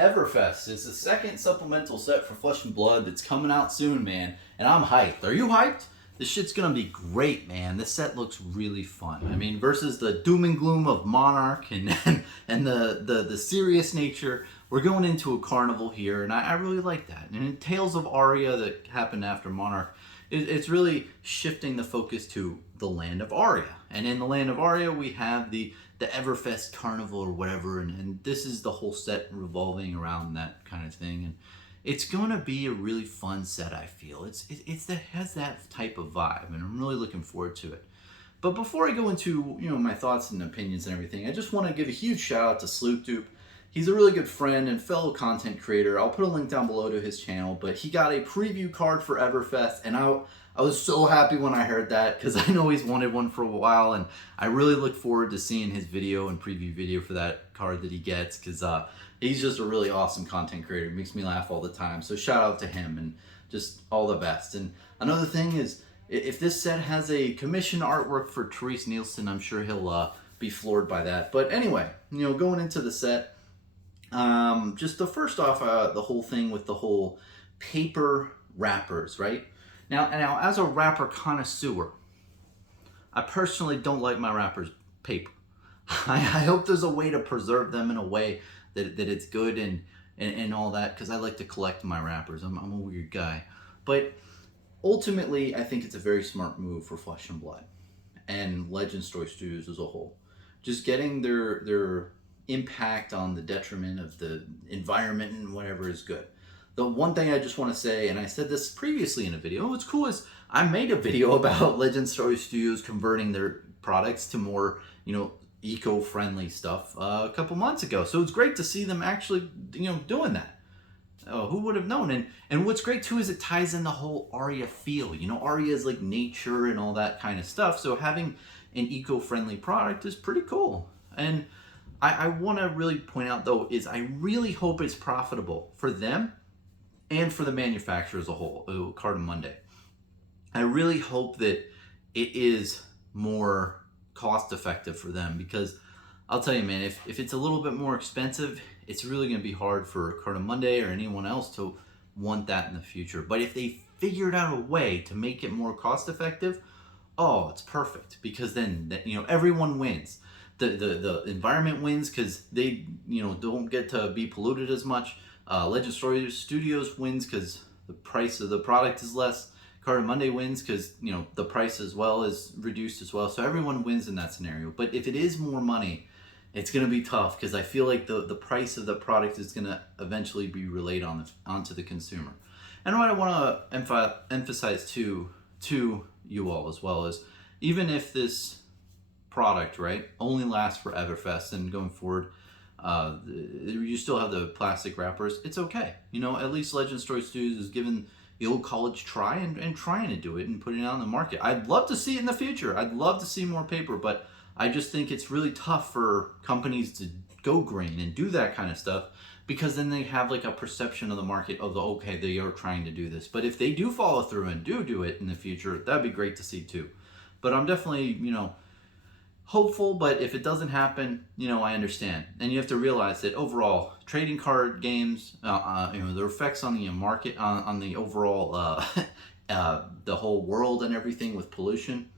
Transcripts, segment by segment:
Everfest is the second supplemental set for Flesh and Blood that's coming out soon, man. And I'm hyped. Are you hyped? This shit's gonna be great, man. This set looks really fun. I mean, versus the doom and gloom of Monarch and the serious nature, we're going into a carnival here, and I really like that. And in Tales of Aria that happened after Monarch, it's really shifting the focus to the land of Aria. And in the land of Aria, we have the Everfest Carnival or whatever, and this is the whole set revolving around that kind of thing. And it's going to be a really fun set, I feel. It has that type of vibe, and I'm really looking forward to it. But before I go into my thoughts and opinions and everything, I just want to give a huge shout out to SloopDupe. He's a really good friend and fellow content creator. I'll put a link down below to his channel, but he got a preview card for Everfest, and I was so happy when I heard that because I know he's wanted one for a while, and I really look forward to seeing his video and preview video for that card that he gets because he's just a really awesome content creator. He makes me laugh all the time. So shout out to him and just all the best. And another thing is, if this set has a commissioned artwork for Therese Nielsen, I'm sure he'll be floored by that. But anyway, going into the set, just the first off, the whole thing with the whole paper wrappers, right? Now, as a wrapper connoisseur, I personally don't like my wrappers paper. I hope there's a way to preserve them in a way that it's good and all that, because I like to collect my wrappers. I'm a weird guy. But ultimately, I think it's a very smart move for Flesh and Blood and Legend Story Studios as a whole. Just getting their impact on the detriment of the environment and whatever is good. The one thing I just want to say, and I said this previously in a video, what's cool is I made a video about Legend Story Studios converting their products to more, eco-friendly stuff a couple months ago. So it's great to see them actually, doing that. Who would have known? And what's great too is it ties in the whole Aria feel. Aria is like nature and all that kind of stuff. So having an eco-friendly product is pretty cool. And I want to really point out though is I really hope it's profitable for them and for the manufacturer as a whole, Cardin Monday. I really hope that it is more cost effective for them, because I'll tell you, man, if it's a little bit more expensive, it's really going to be hard for Cardin Monday or anyone else to want that in the future. But if they figured out a way to make it more cost effective, oh, it's perfect, because then everyone wins. The environment wins because they don't get to be polluted as much. Legend Story Studios wins because the price of the product is less. Cardin Monday wins because the price as well is reduced as well. So everyone wins in that scenario. But if it is more money, it's going to be tough, because I feel like the price of the product is going to eventually be relayed onto the consumer. And what I want to emphasize to you all as well is, even if this product, right, only lasts for Everfest and going forward, you still have the plastic wrappers, it's okay. At least Legend Story Studios is giving the old college try and trying to do it and putting it out on the market. I'd love to see it in the future. I'd love to see more paper, but I just think it's really tough for companies to go green and do that kind of stuff, because then they have like a perception of the market of okay, they are trying to do this. But if they do follow through and do it in the future, that'd be great to see too. But I'm definitely, hopeful, but if it doesn't happen, I understand. And you have to realize that overall, trading card games, their effects on the market, on the overall, the whole world and everything with pollution,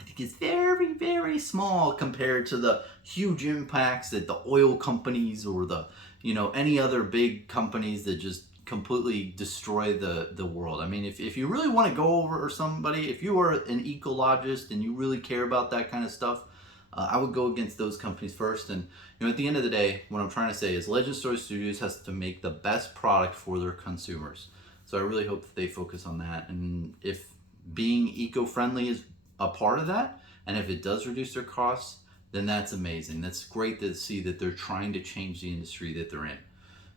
I think is very, very small compared to the huge impacts that the oil companies or the, any other big companies that just completely destroy the world. I mean, if you really want to go over somebody, if you are an ecologist and you really care about that kind of stuff, I would go against those companies first. And at the end of the day, what I'm trying to say is Legend Story Studios has to make the best product for their consumers. So I really hope that they focus on that. And if being eco-friendly is a part of that, and if it does reduce their costs, then that's amazing. That's great to see that they're trying to change the industry that they're in.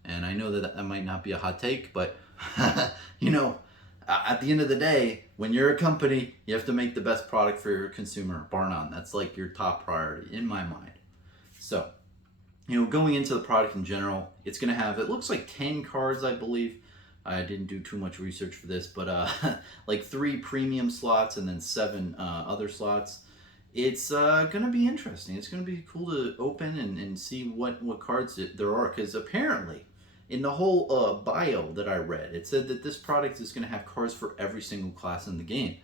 And I know that might not be a hot take, but at the end of the day, when you're a company, you have to make the best product for your consumer, bar none. That's like your top priority in my mind. So, going into the product in general, it's going to have, it looks like 10 cards, I believe. I didn't do too much research for this, but like 3 premium slots and then 7 other slots. It's going to be interesting. It's going to be cool to open and see what cards there are, because apparently in the whole bio that I read, it said that this product is going to have cards for every single class in the game.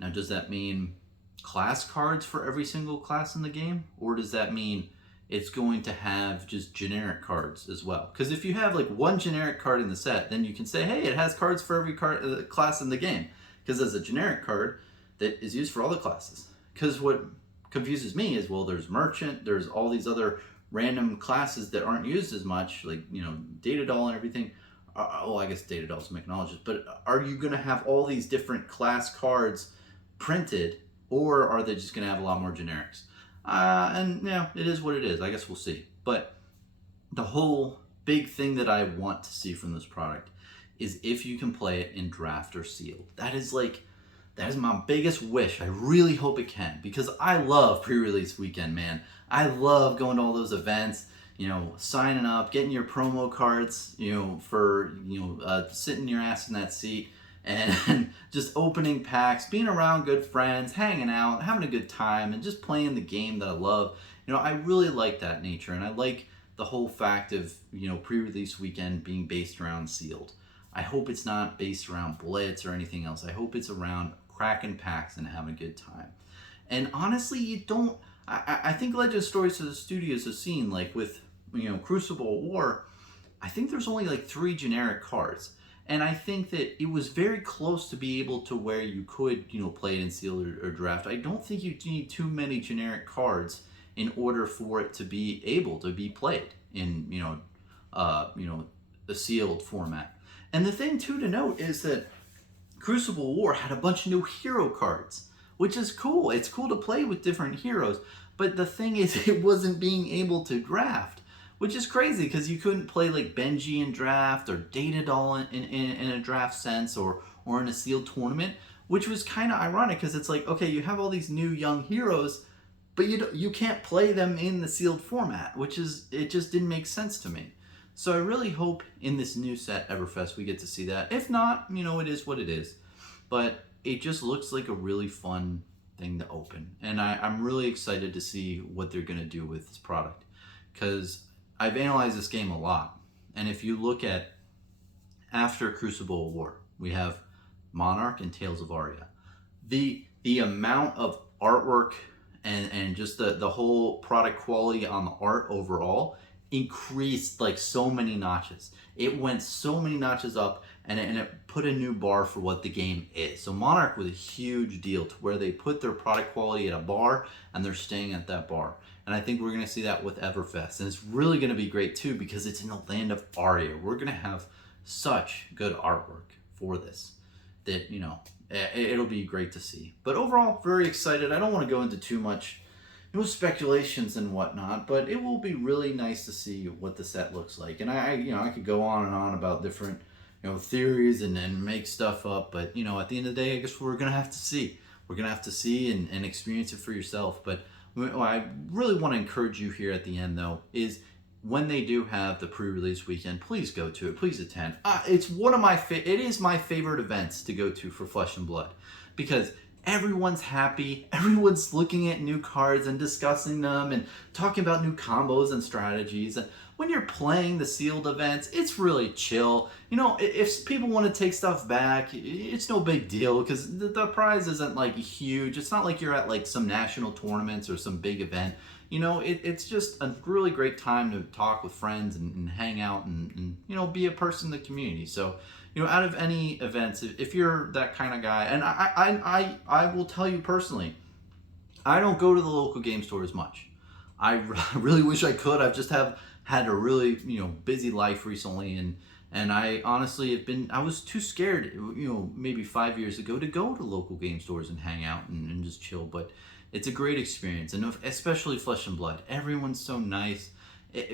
Now, does that mean class cards for every single class in the game? Or does that mean it's going to have just generic cards as well? Because if you have like one generic card in the set, then you can say, hey, it has cards for every class in the game. Because as a generic card that is used for all the classes. Because what confuses me is, well, there's merchant, there's all these other random classes that aren't used as much, like, data doll and everything. Well, I guess data doll's a mechnologist, but are you going to have all these different class cards printed, or are they just going to have a lot more generics? And yeah, it is what it is. I guess we'll see. But the whole big thing that I want to see from this product is if you can play it in draft or sealed. That is my biggest wish. I really hope it can, because I love pre-release weekend, man. I love going to all those events, signing up, getting your promo cards, for, sitting your ass in that seat and just opening packs, being around good friends, hanging out, having a good time, and just playing the game that I love. I really like that nature, and I like the whole fact of, pre-release weekend being based around sealed. I hope it's not based around Blitz or anything else. I hope it's around cracking packs and having a good time. And honestly, I think Legend Stories to the Studios have seen, like with, Crucible War, I think there's only like 3 generic cards. And I think that it was very close to be able to where you could, play it in sealed or draft. I don't think you need too many generic cards in order for it to be able to be played in, the sealed format. And the thing too to note is that Crucible War had a bunch of new hero cards, which is cool. It's cool to play with different heroes, but the thing is, it wasn't being able to draft, which is crazy because you couldn't play like Benji in draft or Data Doll in a draft sense or in a sealed tournament, which was kind of ironic because it's like, okay, you have all these new young heroes, but you can't play them in the sealed format, it just didn't make sense to me. So I really hope in this new set, Everfest, we get to see that. If not, it is what it is. But it just looks like a really fun thing to open. And I'm really excited to see what they're going to do with this product. Because I've analyzed this game a lot. And if you look at after Crucible War, we have Monarch and Tales of Aria. The amount of artwork and just the whole product quality on the art overall increased like so many notches. It went so many notches up, and it put a new bar for what the game is. So Monarch was a huge deal to where they put their product quality at a bar and they're staying at that bar. And I think we're going to see that with Everfest. And it's really going to be great too because it's in the land of Aria. We're going to have such good artwork for this that, it'll be great to see. But overall, very excited. I don't want to go into too much speculations and whatnot, but it will be really nice to see what the set looks like. And I could go on and on about different, theories and make stuff up, but at the end of the day, I guess we're gonna have to see. We're gonna have to see and experience it for yourself. But what I really want to encourage you here at the end, though, is when they do have the pre-release weekend, please go to it. Please attend. It's one of my it is my favorite events to go to for Flesh and Blood, because everyone's happy, everyone's looking at new cards and discussing them and talking about new combos and strategies. And when you're playing the sealed events, it's really chill. If people want to take stuff back, it's no big deal because the prize isn't like huge. It's not like you're at like some national tournaments or some big event. It's just a really great time to talk with friends and hang out and be a person in the community. So out of any events, if you're that kind of guy, and I will tell you personally, I don't go to the local game store as much. I really wish I could. I've just had a really busy life recently, and I honestly I was too scared maybe 5 years ago to go to local game stores and hang out and just chill. But it's a great experience, and especially Flesh and Blood. Everyone's so nice.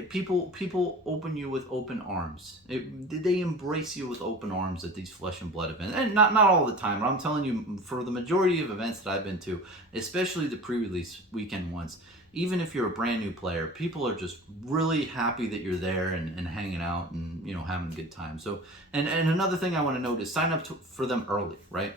People open you with open arms. They embrace you with open arms at these Flesh and Blood events, and not all the time. But I'm telling you, for the majority of events that I've been to, especially the pre-release weekend ones, even if you're a brand new player, people are just really happy that you're there and hanging out and having a good time. So, and another thing I want to note is sign up for them early, right?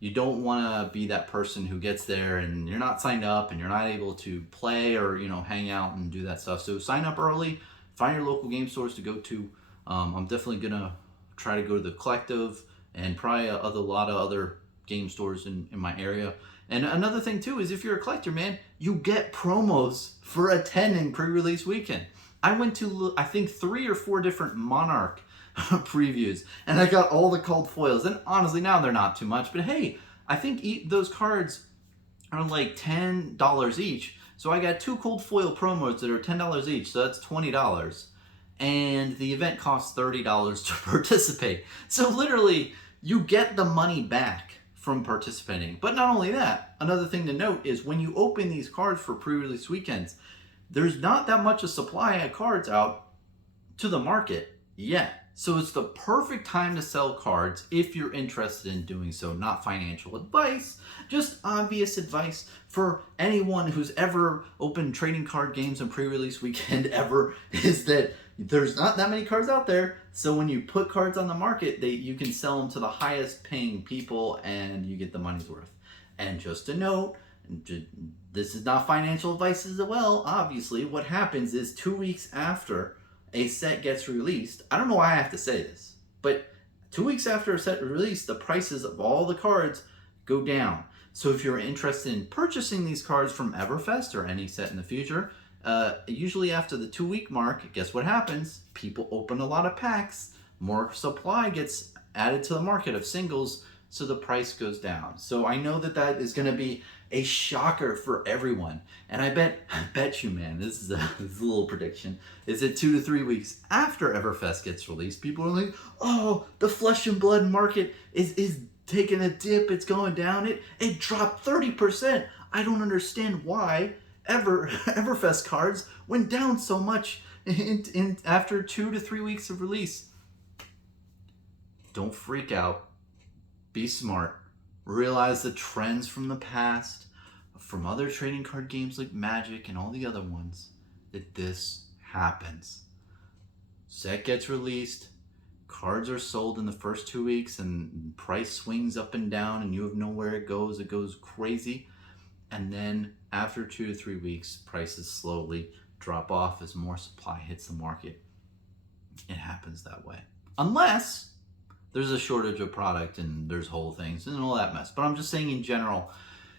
You don't want to be that person who gets there and you're not signed up and you're not able to play or hang out and do that stuff. So sign up early, find your local game stores to go to. I'm definitely gonna try to go to the Collective and probably a lot of other game stores in my area. And another thing too is if you're a collector, man, you get promos for attending pre-release weekend. I went to, I think, 3 or 4 different Monarch previews, and I got all the cold foils. And honestly, now they're not too much, but hey, I think those cards are like $10 each. So I got 2 cold foil promos that are $10 each, so that's $20. And the event costs $30 to participate. So literally, you get the money back from participating. But not only that, another thing to note is when you open these cards for pre-release weekends, there's not that much a supply of cards out to the market yet. So it's the perfect time to sell cards if you're interested in doing so. Not financial advice, just obvious advice for anyone who's ever opened trading card games on pre-release weekend ever, is that there's not that many cards out there. So when you put cards on the market, you can sell them to the highest paying people and you get the money's worth. And just a note, this is not financial advice as well. Obviously, what happens is 2 weeks after a set gets released, I don't know why I have to say this, but 2 weeks after a set release, the prices of all the cards go down. So if you're interested in purchasing these cards from Everfest or any set in the future, usually after the 2-week mark, guess what happens? People open a lot of packs, more supply gets added to the market of singles, so the price goes down. So I know that is going to be a shocker for everyone. And I bet you, man, this is a little prediction, is that 2 to 3 weeks after Everfest gets released, people are like, oh, the Flesh and Blood market is taking a dip, it's going down, it dropped 30%. I don't understand why Everfest cards went down so much in after 2 to 3 weeks of release. Don't freak out. Be smart. Realize the trends from the past, from other trading card games like Magic and all the other ones, that this happens. Set gets released, cards are sold in the first 2 weeks, and price swings up and down, and you have no where it goes crazy. And then after 2 to 3 weeks, prices slowly drop off as more supply hits the market. It happens that way. Unless there's a shortage of product and there's whole things and all that mess. But I'm just saying in general,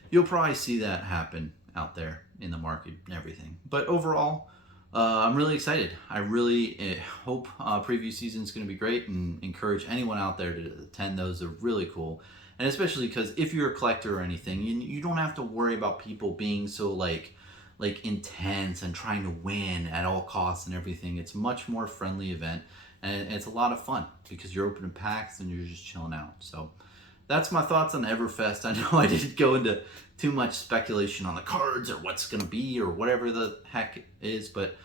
you'll probably see that happen out there in the market and everything. But overall, I'm really excited. I really hope preview season is going to be great, and encourage anyone out there to attend those. They're really cool. And especially because if you're a collector or anything, you don't have to worry about people being so like intense and trying to win at all costs and everything. It's a much more friendly event, and it's a lot of fun because you're opening packs and you're just chilling out. So that's my thoughts on Everfest. I know I didn't go into too much speculation on the cards or what's going to be or whatever the heck it is, but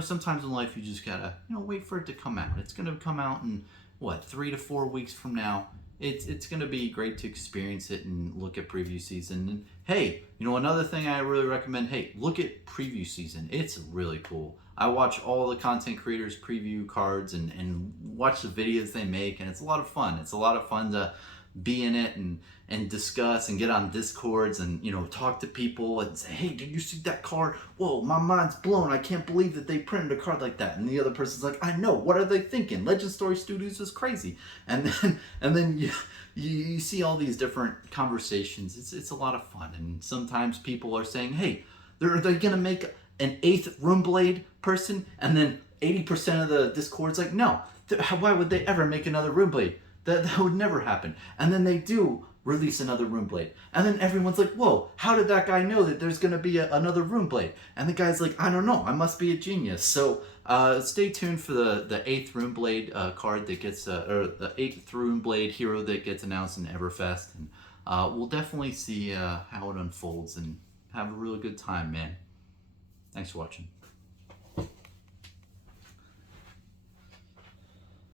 sometimes in life you just gotta wait for it to come out. It's going to come out in 3 to 4 weeks from now. It's going to be great to experience it and look at preview season. And hey, another thing I really recommend, hey, look at preview season. It's really cool. I watch all the content creators preview cards and watch the videos they make, and it's a lot of fun. It's a lot of fun to be in it and discuss and get on Discords and talk to people and say, hey, did you see that card? Whoa, my mind's blown. I can't believe that they printed a card like that. And the other person's like, I know, what are they thinking? Legend Story Studios is crazy. And then you see all these different conversations. It's a lot of fun. And sometimes people are saying, hey, are they gonna make an 8th Runeblade person? And then 80% of the Discord's like, no, why would they ever make another Runeblade? That would never happen. And then they do release another Runeblade. And then everyone's like, whoa, how did that guy know that there's going to be another Runeblade? And the guy's like, I don't know. I must be a genius. So stay tuned for the 8th Runeblade card that gets, or the 8th Runeblade hero that gets announced in Everfest. And we'll definitely see how it unfolds and have a really good time, man. Thanks for watching.